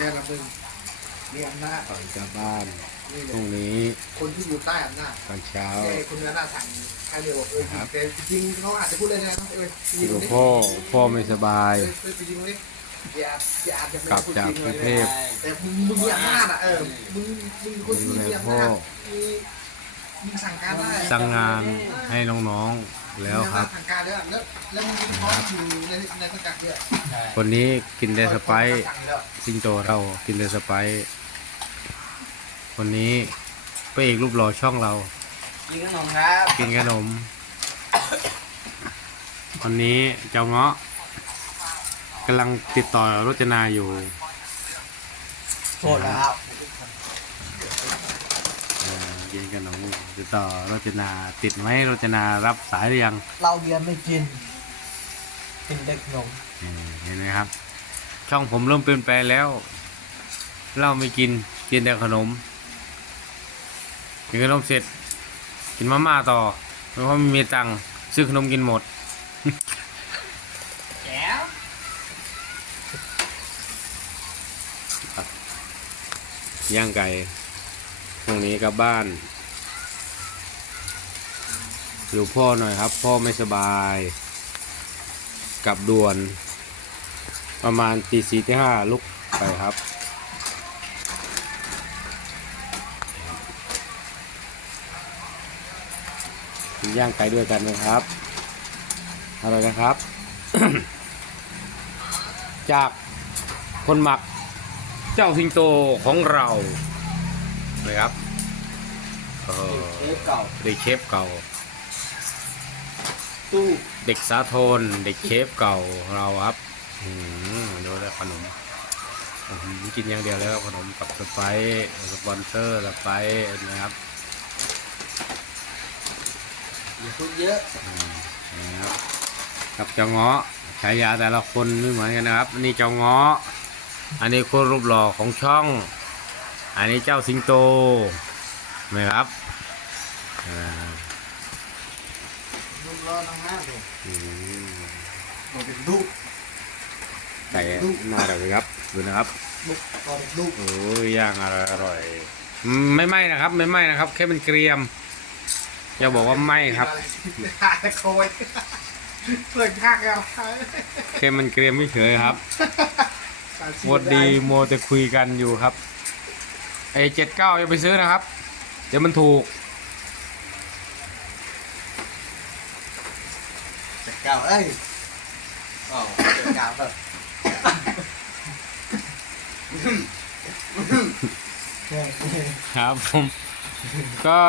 แค่ละมึงมีอำนาจก่อนกลับบ้านนี่พเลรุ่งยนี้คนที่อยู่ใต้อำนาจตอนเช้า ไอ้คนมีอำนาจสั่งใครเลยบอกเออครับ แต่จริงๆเขาอาจจะพูดเลยนะเออยิงดูดิพ่อพ่อไม่สบายเออเออไปยิงดิอย่าอย่าอาจจะไม่กลับพูดจากจริงกเลรุยงเทพแต่มึงมึงมีอำนาจอะเออมึงมึงคนที่มีอำนาจมี มึงสั่งการได้สั่งงานให้น้องๆแล้วครับ สั่งการด้วยแล้วแล้วมึงมีพร้อมอยู่ในในสังกัดด้วยคนนี้กินแต่สไปซ์สั่งแล้วสิงโตเรากินแต่สไปซ์คนนี้พระเอกรูปหล่อช่องเรา กินขนมครับกินขนมวันนี้เจ้าเงาะกำลังติดต่อรจนาอยู่โทษนะครับเอ่อกินขนม ติดต่อรจนาติดไหมรจนารับสายหรือยังเราเบียร์ไม่กิน กินแต่ขนมนี่เห็นไหมครับ ช่องผมเริ่มเปลี่ยนแปลงแล้วเหล้าไม่กินกินแต่ขนมกินขนมเสร็จ กินมาม่าต่อเพราะว่าไม่มีตังค์ซื้อขนมกินหมดแก้วย่างไก่พรุ่งนี้กลับบ้าน อยู่พ่อหน่อยครับ พ่อไม่สบายกลับด่วน ประมาณตีสี่ที่ห้าลุกไปครับ ย่างไก่ด้วยกันนะครับอร่อยนะครับ จากคนหมักเจ้าสิงโตของเรานะครับเออเทปเก่าเด็กเชฟเก่า ตู้เด็กสาโทน เด็กเชฟเก่าของเราครับอืมดูแล้วขนมอื้อหือกินอย่างเดียวแล้วขนมกับสไปซ์สปอนเซอร์สไปซ์นะครับอย่าพูดเยอะอืมนะครับกับเจ้าเงาะฉายาแต่ละคนไม่เหมือนกันนะครับอันนี้เจ้าเงาะอันนี้คนรูปหล่อของช่อง อันนี้เจ้าสิงโตนะครับอ่าลู กรอน้องหน้าเลยอืมบอกเป็นลูกไก่น่าอร่อยครับดูนะครับลูกตอนลูกโอ้ยย่างอร่อยอร่อยอืมไม่ไหม้นะครับ ไม่ไหม้นะครับ แค่เป็นเกรียมอย่าบอกว่าไหม้ครับหาโคยเปิดข้างกันแค่มันเกรียมไม่เฉยครับหมดดีโมจะคุยกันอยู่ครับไอเจ็ดเก้าอย่าไปซื้อนะครับ เดี๋ยวมันถูก เจ็ดเก้าเอ้ยอ๋อเจ็ดเก้าแบบครับผมก็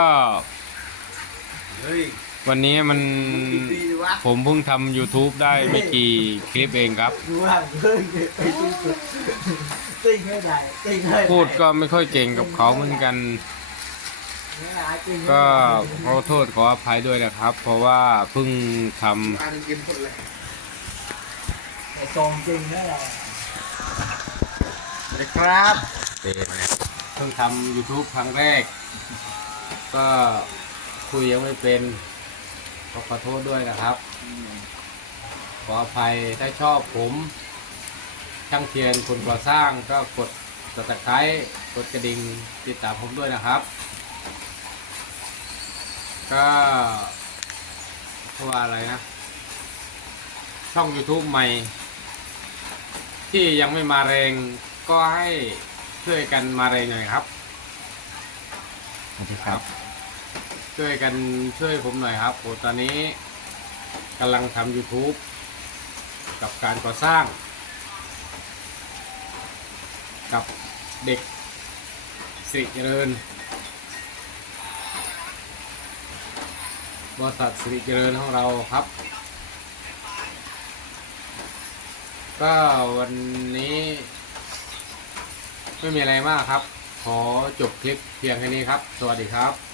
เฮ้ยวันนี้มันปีดีวะผมเพิ่งทำ YouTube ได้ไม่กี่คลิปเองครับ ดูว่าเฮ้ยไอ้ที่สุดติ้งไม่ได้ติ้งไม่ได้พูดก็ไม่ค่อยเก่งกับเขาเหมือนกัน ก็ขอโทษขออภัยด้วยนะครับ เพราะว่าเพิ่งทอ่านกินหมดเลยแต่ทรงจริงไม่ได้สวัสดีครับำเพิ่งทำ YouTube ครั้งแรก ก็คุยยังไม่เป็นก็ขอโทษด้วยนะครับ ขออภัยถ้าชอบผมช่างเทียนคนก่อสร้างก็กดสตะไคร้กดกระดิ่งติดตามผมด้วยนะครับ ก็ว่าอะไรนะ ช่อง YouTube ใหม่ ที่ยังไม่มาแรงก็ให้ช่วยกันมาแรงหน่อยครับ สวัสดีครับ ช่วยกันช่วยผมหน่อยครับผมตอนนี้กำลังทำ YouTube กับการก่อสร้าง กับเด็กสิริเจริญ บริษัทสิริเจริญของเราครับ ก็วันนี้ ไม่มีอะไรมากครับ ขอจบคลิปเพียงแค่นี้ครับ สวัสดีครับ